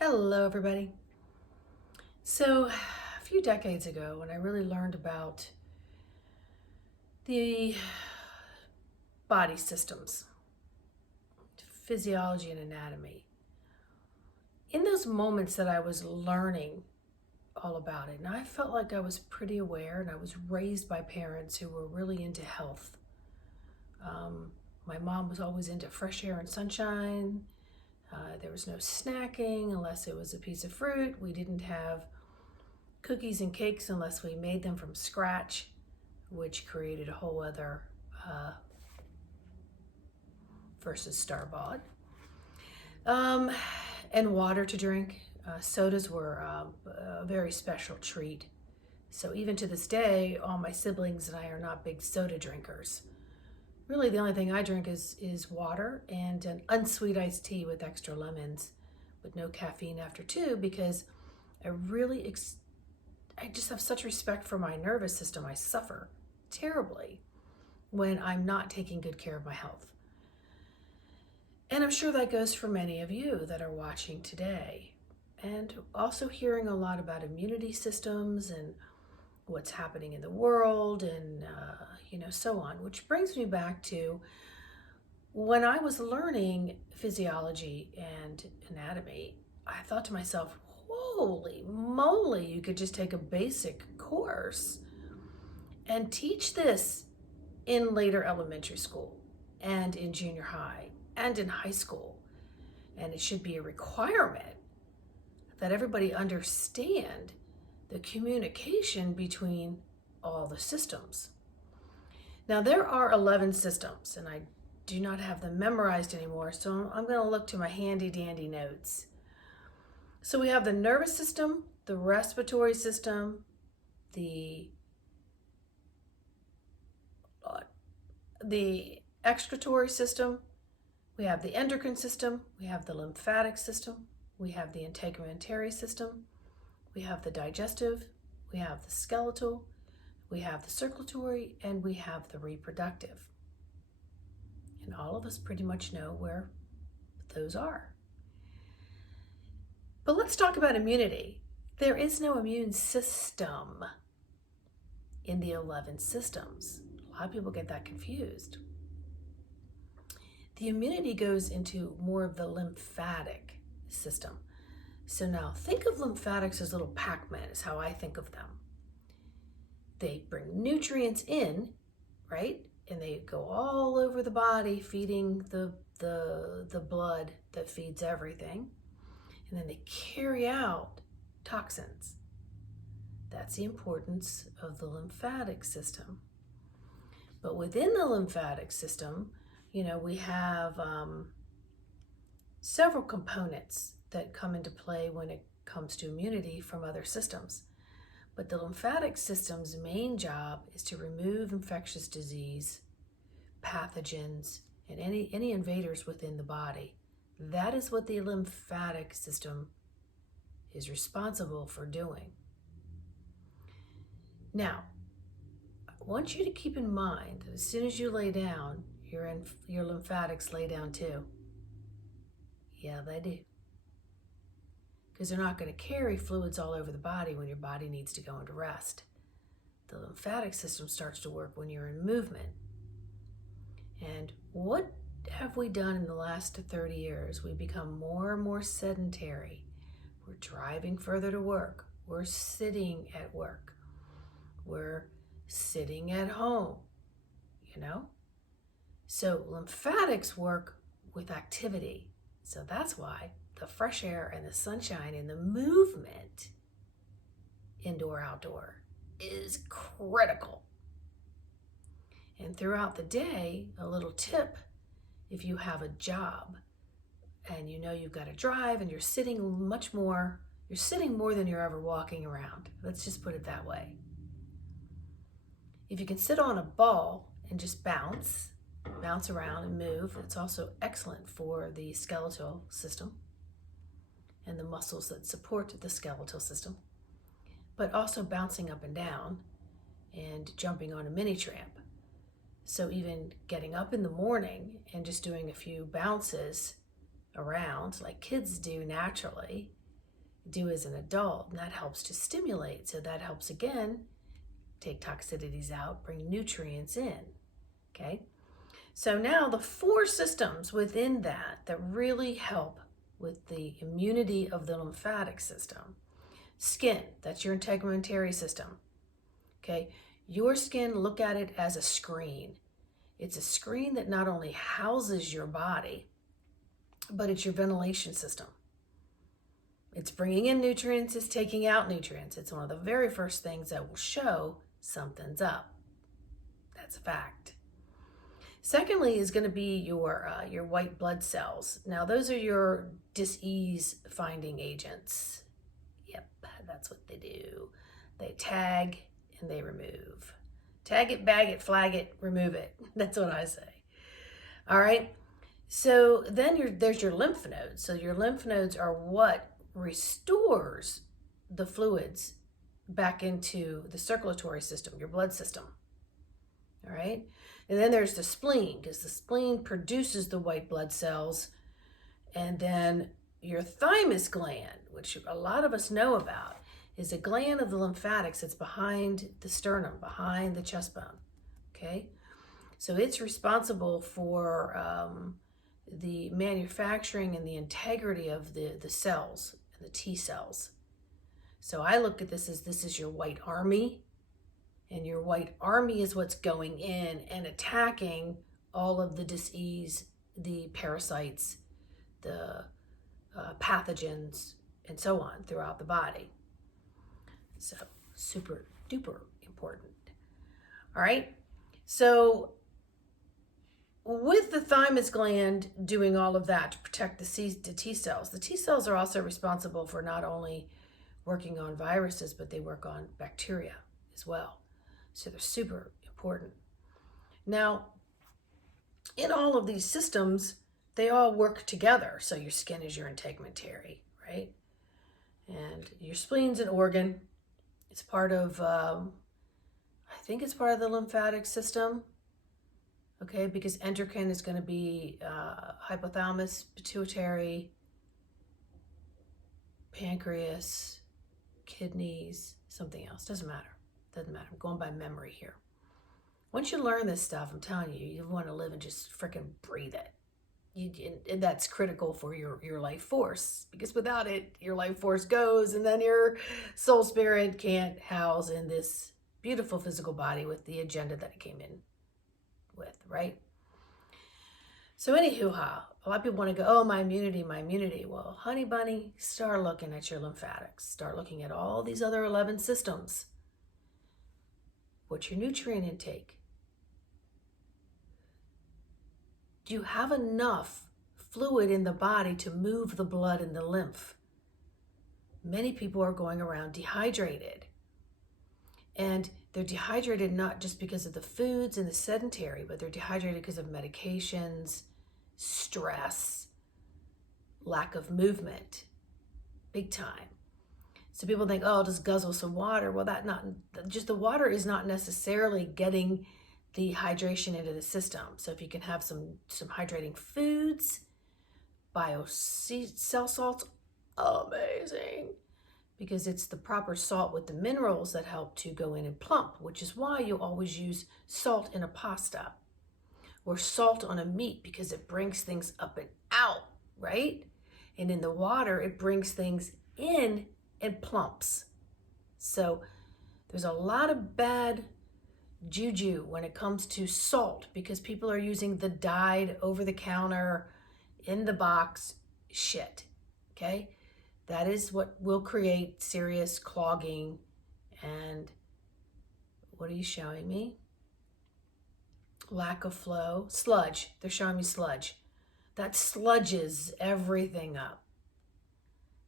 Hello, everybody. So, a few decades ago, when I really learned about the body systems, physiology, and anatomy, in those moments that I was learning all about it, and I felt like I was pretty aware, and I was raised by parents who were really into health. Um, my mom was always into fresh air and sunshine. There was no snacking unless it was a piece of fruit. We didn't have cookies and cakes unless we made them from scratch, which created a whole other uh, versus store-bought. Um, and water to drink. Sodas were a very special treat. So even to this day, all my siblings and I are not big soda drinkers. Really, the only thing I drink is water and an unsweet iced tea with extra lemons, with no caffeine after two, because I really I just have such respect for my nervous system. I suffer terribly when I'm not taking good care of my health. And I'm sure that goes for many of you that are watching today. And also hearing a lot about immunity systems and what's happening in the world and, so on, which brings me back to when I was learning physiology and anatomy, I thought to myself, holy moly, you could just take a basic course and teach this in later elementary school and in junior high and in high school. And it should be a requirement that everybody understand the communication between all the systems. Now, there are 11 systems, and I do not have them memorized anymore, so I'm going to look to my handy dandy notes. So we have the nervous system, the respiratory system, the excretory system, we have the endocrine system, we have the lymphatic system, we have the integumentary system, we have the digestive, we have the skeletal, we have the circulatory, and we have the reproductive. And all of us pretty much know where those are. But let's talk about immunity. There is no immune system in the 11 systems. A lot of people get that confused. The immunity goes into more of the lymphatic system. So now think of lymphatics as little Pac-Man, is how I think of them. They bring nutrients in, right? And they go all over the body, feeding the blood that feeds everything. And then they carry out toxins. That's the importance of the lymphatic system. But within the lymphatic system, we have several components that come into play when it comes to immunity from other systems. But the lymphatic system's main job is to remove infectious disease, pathogens, and any invaders within the body. That is what the lymphatic system is responsible for doing. Now, I want you to keep in mind that as soon as you lay down, your lymphatics lay down too. Yeah, they do. Because they're not going to carry fluids all over the body when your body needs to go into rest. The lymphatic system starts to work when you're in movement. And what have we done in the last 30 years? We've become more and more sedentary. We're driving further to work. We're sitting at work. We're sitting at home, So lymphatics work with activity. So that's why the fresh air and the sunshine and the movement, indoor, outdoor, is critical. And throughout the day, a little tip, if you have a job and you've got to drive and you're sitting more than you're ever walking around. Let's just put it that way. If you can sit on a ball and just bounce around and move, it's also excellent for the skeletal system and the muscles that support the skeletal system, but also bouncing up and down and jumping on a mini tramp. So even getting up in the morning and just doing a few bounces around like kids do naturally do as an adult, and that helps to stimulate. So that helps, again, take toxicities out, bring nutrients in, okay? So now the 4 systems within that really help with the immunity of the lymphatic system. Skin, that's your integumentary system, okay? Your skin, look at it as a screen. It's a screen that not only houses your body, but it's your ventilation system. It's bringing in nutrients, it's taking out nutrients. It's one of the very first things that will show something's up. That's a fact. Secondly is going to be your white blood cells. Now, those are your dis-ease finding agents. Yep, that's what they do. They tag and they remove. Tag it, bag it, flag it, remove it. That's what I say. All right. So then there's your lymph nodes. So your lymph nodes are what restores the fluids back into the circulatory system, your blood system. All right. And then there's the spleen, because the spleen produces the white blood cells. And then your thymus gland, which a lot of us know about, is a gland of the lymphatics that's behind the sternum, behind the chest bone. Okay. So it's responsible for the manufacturing and the integrity of the cells and the T cells. So I look at this is your white army, and your white army is what's going in and attacking all of the disease, the parasites, the pathogens, and so on throughout the body. So super duper important. All right. So with the thymus gland doing all of that to protect the T cells, the T cells are also responsible for not only working on viruses, but they work on bacteria as well. So they're super important. Now, in all of these systems, they all work together. So your skin is your integumentary, right? And your spleen's an organ. It's part of, I think it's part of the lymphatic system. Okay, because endocrine is going to be hypothalamus, pituitary, pancreas, kidneys, something else. Doesn't matter. Doesn't matter. I'm going by memory here. Once you learn this stuff, I'm telling you, you want to live and just freaking breathe it. And that's critical for your life force, because without it, your life force goes, and then your soul spirit can't house in this beautiful physical body with the agenda that it came in with, right? So anywho, a lot of people want to go, oh, my immunity. Well, honey bunny, start looking at your lymphatics. Start looking at all these other 11 systems. What's your nutrient intake? Do you have enough fluid in the body to move the blood and the lymph? Many people are going around dehydrated. And they're dehydrated not just because of the foods and the sedentary, but they're dehydrated because of medications, stress, lack of movement, big time. So people think, oh, just guzzle some water. Well, just the water is not necessarily getting the hydration into the system. So if you can have some hydrating foods, cell salts, amazing. Because it's the proper salt with the minerals that help to go in and plump, which is why you always use salt in a pasta or salt on a meat, because it brings things up and out, right? And in the water, it brings things in and plumps. So there's a lot of bad juju when it comes to salt, because people are using the dyed over-the-counter, in the box shit, okay? That is what will create serious clogging. And what are you showing me? Lack of flow. Sludge. They're showing me sludge. That sludges everything up.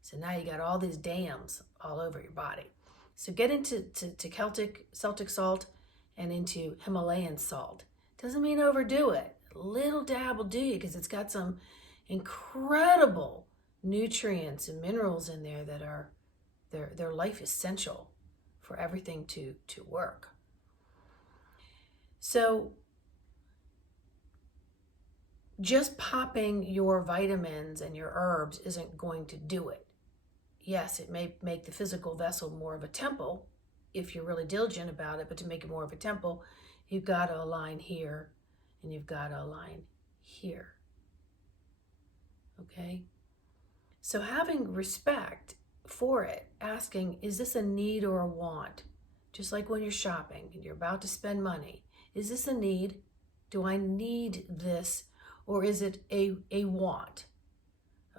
So now you got all these dams all over your body. So get into Celtic salt and into Himalayan salt. Doesn't mean overdo it. A little dab will do you, because it's got some incredible nutrients and minerals in there that are they're life essential for everything to work. So just popping your vitamins and your herbs isn't going to do it. yes, it may make the physical vessel more of a temple if you're really diligent about it, but to make it more of a temple, you've got to align here and you've got to align here. Okay? So having respect for it, asking, is this a need or a want? Just like when you're shopping and you're about to spend money. Is this a need? Do I need this? Or is it a want?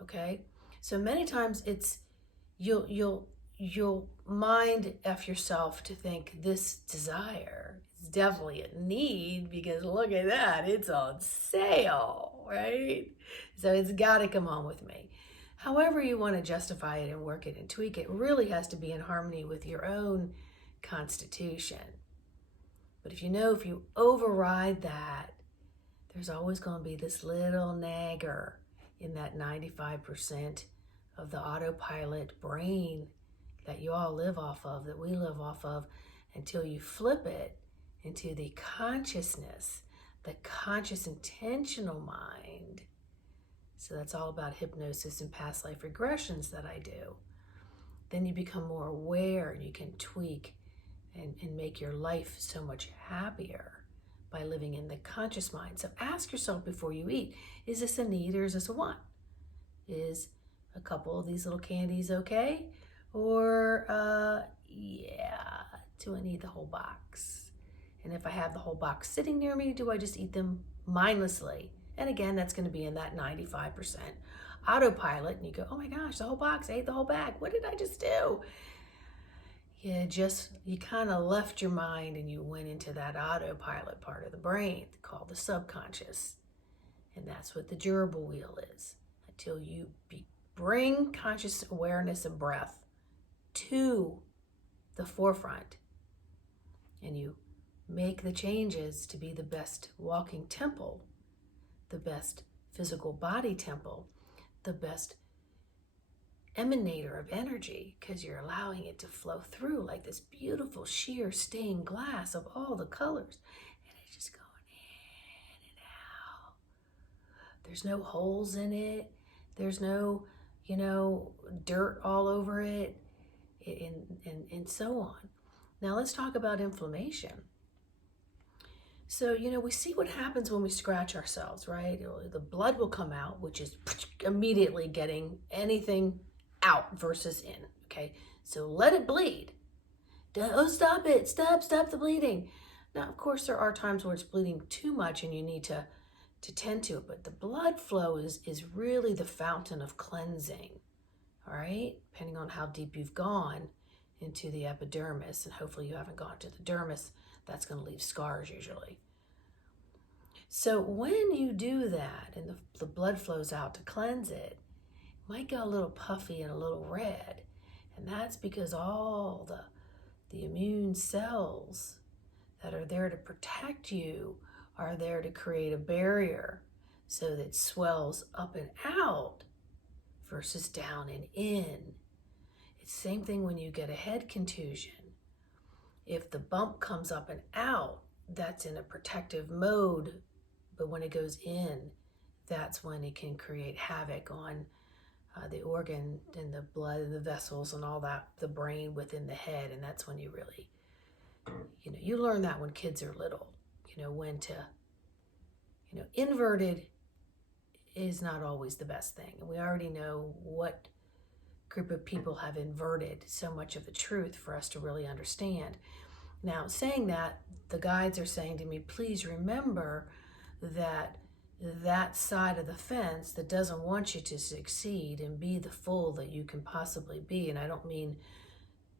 Okay? So many times it's you'll mind F yourself to think this desire is definitely a need because look at that, it's on sale, right? So it's got to come on with me. However you want to justify it and work it and tweak it really has to be in harmony with your own constitution. But if you override that, there's always going to be this little nagger in that 95% of the autopilot brain that you all live off of, that we live off of, until you flip it into the consciousness, the conscious intentional mind. So that's all about hypnosis and past life regressions that I do. Then you become more aware and you can tweak and make your life so much happier by living in the conscious mind. So ask yourself before you eat, is this a need or is this a want? Is a couple of these little candies okay? Or, do I need the whole box? And if I have the whole box sitting near me, do I just eat them mindlessly? And again, that's going to be in that 95% autopilot. And you go, oh my gosh, the whole box, I ate the whole bag. What did I just do? You kind of left your mind and you went into that autopilot part of the brain called the subconscious. And that's what the gerbil wheel is. Until you bring conscious awareness and breath to the forefront and you make the changes to be the best walking temple, the best physical body temple, the best emanator of energy, because you're allowing it to flow through like this beautiful sheer stained glass of all the colors, and it's just going in and out. There's no holes in it. There's no, dirt all over it, and so on. Now let's talk about inflammation. So, we see what happens when we scratch ourselves, right? The blood will come out, which is immediately getting anything out versus in, okay? So let it bleed. Oh, stop it. Stop the bleeding. Now, of course, there are times where it's bleeding too much and you need to tend to it, but the blood flow is really the fountain of cleansing, all right? Depending on how deep you've gone into the epidermis, and hopefully you haven't gone to the dermis. That's going to leave scars usually. So when you do that and the blood flows out to cleanse it, it might get a little puffy and a little red. And that's because all the immune cells that are there to protect you are there to create a barrier so that it swells up and out versus down and in. It's the same thing when you get a head contusion. If the bump comes up and out, that's in a protective mode, but when it goes in, that's when it can create havoc on the organ and the blood and the vessels and all that, the brain within the head, and that's when you really, you learn that when kids are little, when to, inverted is not always the best thing, and we already know what group of people have inverted so much of the truth for us to really understand. Now, saying that, the guides are saying to me, please remember that side of the fence that doesn't want you to succeed and be the full that you can possibly be. And I don't mean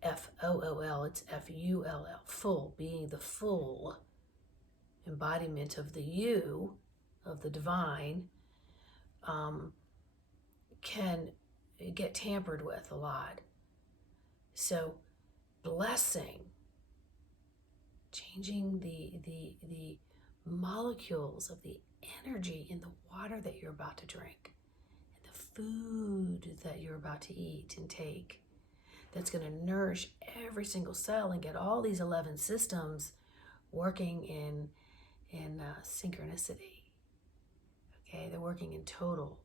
F-O-O-L, it's F-U-L-L, full, being the full embodiment of the you, of the divine, can get tampered with a lot. So blessing, changing the molecules of the energy in the water that you're about to drink and the food that you're about to eat and take, that's going to nourish every single cell and get all these 11 systems working in synchronicity. Okay, they're working in total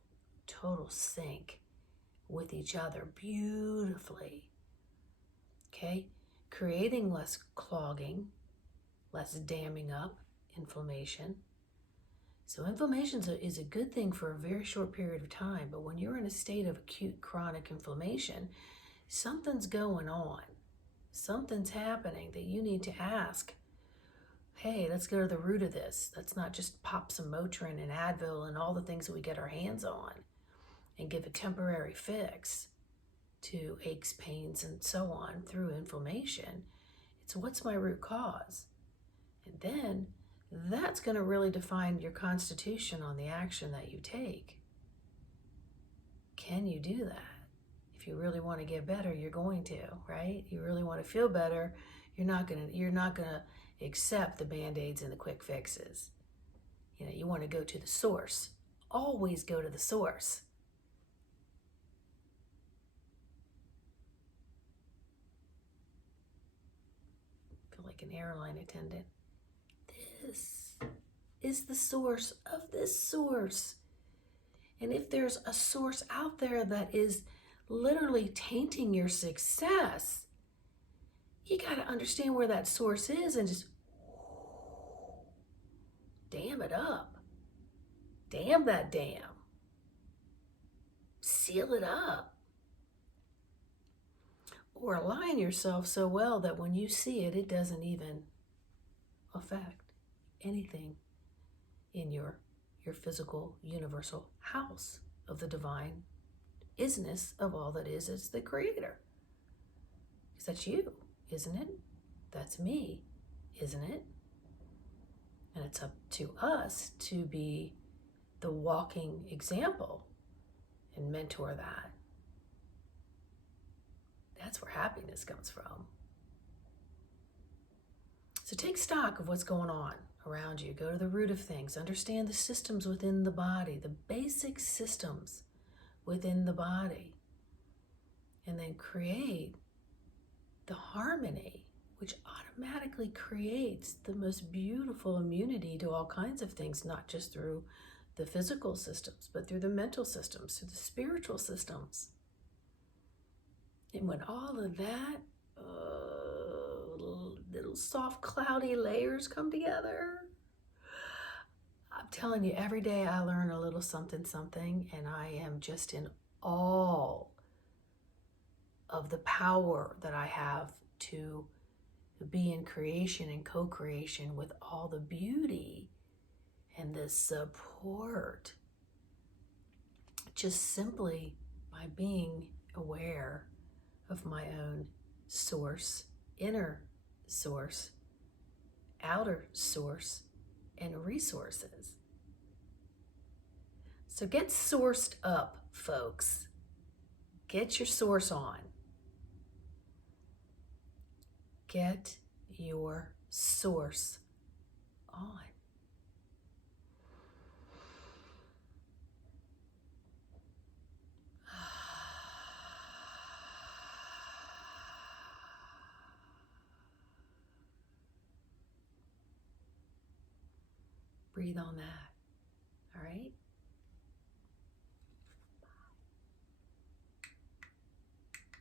sync with each other beautifully. Okay? Creating less clogging, less damming up, inflammation. So inflammation is a good thing for a very short period of time, but when you're in a state of acute chronic inflammation, something's going on. Something's happening that you need to ask, hey, let's go to the root of this. Let's not just pop some Motrin and Advil and all the things that we get our hands on and give a temporary fix to aches, pains, and so on through inflammation. It's what's my root cause? And then that's going to really define your constitution on the action that you take. Can you do that? If you really want to get better, you're going to, right? You really want to feel better, you're not going to accept the band-aids and the quick fixes. You want to go to the source. Always go to the source. I feel like an airline attendant. This is the source of this source. And if there's a source out there that is literally tainting your success, you got to understand where that source is and just dam it up. Dam that dam. Seal it up. Or align yourself so well that when you see it, it doesn't even affect anything in your physical universal house of the divine isness of all that is. It's the creator. Because that's you, isn't it? That's me, isn't it? And it's up to us to be the walking example and mentor that. That's where happiness comes from. So take stock of what's going on around you. Go to the root of things. Understand the systems within the body, the basic systems within the body. And then create the harmony, which automatically creates the most beautiful immunity to all kinds of things, not just through the physical systems, but through the mental systems, through the spiritual systems. And when all of that little soft, cloudy layers come together, I'm telling you, every day I learn a little something, and I am just in awe of the power that I have to be in creation and co-creation with all the beauty and the support, just simply by being aware of my own source, inner source, outer source, and resources. So get sourced up, folks. Get your source on. Get your source on. Breathe on that. All right?